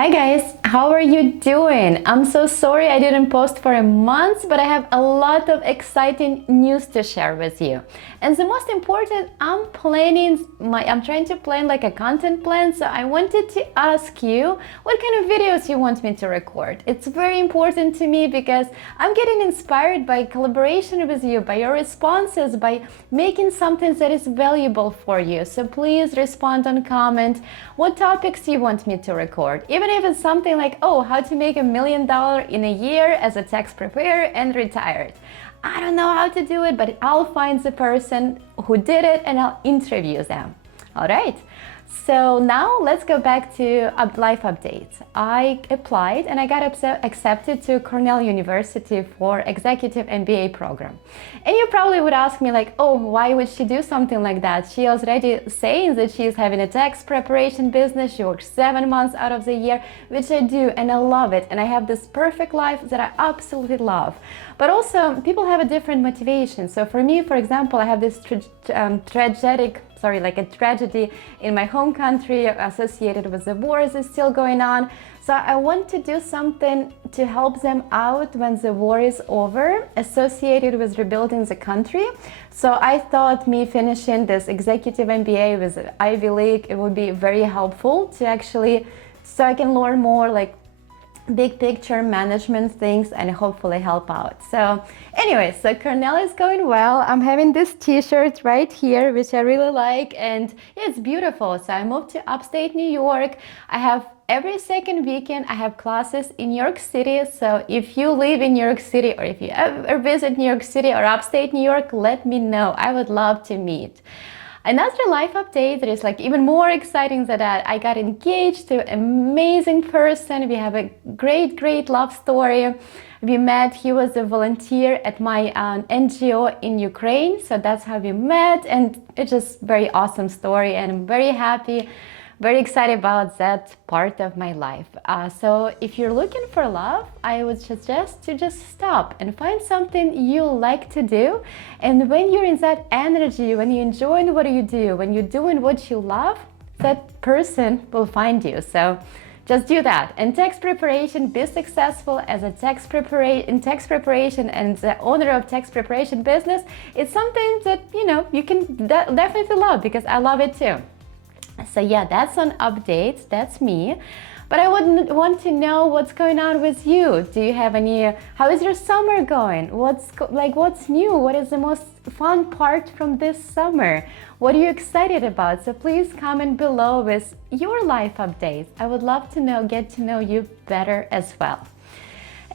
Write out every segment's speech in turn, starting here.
Hi guys, how are you doing? I'm so sorry I didn't post for a month, but I have a lot of exciting news to share with you. And the most important, I'm trying to plan like a content plan, so I wanted to ask you what kind of videos you want me to record. It's very important to me because I'm getting inspired by collaboration with you, by your responses, by making something that is valuable for you. So please respond on comment what topics you want me to record. Even if it's something like, oh, how to make $1 million in a year as a tax preparer and retired. I don't know how to do it, but I'll find the person who did it and I'll interview them. All right. So now let's go back to life updates. I applied and I got accepted to Cornell University for executive MBA program. And you probably would ask me like, oh, why would she do something like that? She was already saying that she's having a tax preparation business. She works 7 months out of the year, which I do, and I love it. And I have this perfect life that I absolutely love. But also people have a different motivation. So for me, for example, I have this a tragedy in my home country associated with the wars is still going on. So I want to do something to help them out when the war is over, associated with rebuilding the country. So I thought me finishing this executive MBA with Ivy League, it would be very helpful to actually, so I can learn more like big picture management things and hopefully help out. So anyway, so Cornell is going well. I'm having this t-shirt right here, which I really like, and yeah, it's beautiful. So I moved to upstate New York. I have every second weekend I have classes in New York City. So if you live in New York City or if you ever visit New York City or upstate New York, let me know. I would love to meet. Another life update that is like even more exciting than that, I got engaged to an amazing person. We have a great love story. We met, he was a volunteer at my NGO in Ukraine. So that's how we met, and it's just very awesome story, and I'm very happy, very excited about that part of my life. So if you're looking for love, I would suggest to just stop and find something you like to do. And when you're in that energy, when you're enjoying what you do, when you're doing what you love, that person will find you. So just do that. And tax preparation, be successful as a tax preparation and the owner of tax preparation business. It's something that, you can definitely love, because I love it too. So yeah, that's on updates, that's me. But I would want to know what's going on with you. Do you have how is your summer going? What's new? What is the most fun part from this summer? What are you excited about? So please comment below with your life updates. I would love to get to know you better as well.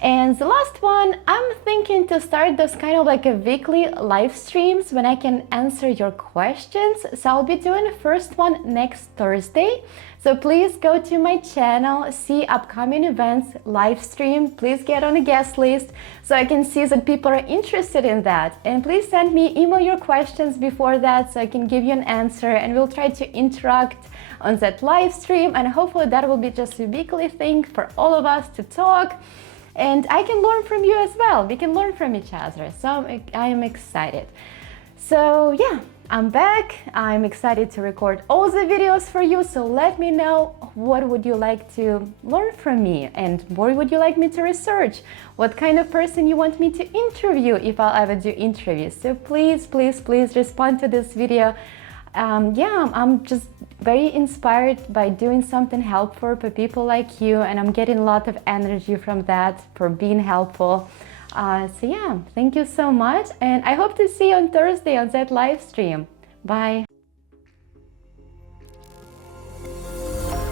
And the last one, I'm thinking to start those kind of like a weekly live streams when I can answer your questions. So I'll be doing the first one next Thursday. So please go to my channel, see upcoming events, live stream. Please get on the guest list so I can see that people are interested in that. And please email your questions before that so I can give you an answer, and we'll try to interact on that live stream. And hopefully that will be just a weekly thing for all of us to talk. And I can learn from you as well. We can learn from each other. So I am excited. So yeah, I'm back. I'm excited to record all the videos for you. So let me know, what would you like to learn from me? And what would you like me to research? What kind of person you want me to interview if I'll ever do interviews? So please respond to this video. I'm just very inspired by doing something helpful for people like you, and I'm getting a lot of energy from that, for being helpful. So yeah, thank you so much, and I hope to see you on Thursday on that live stream. Bye.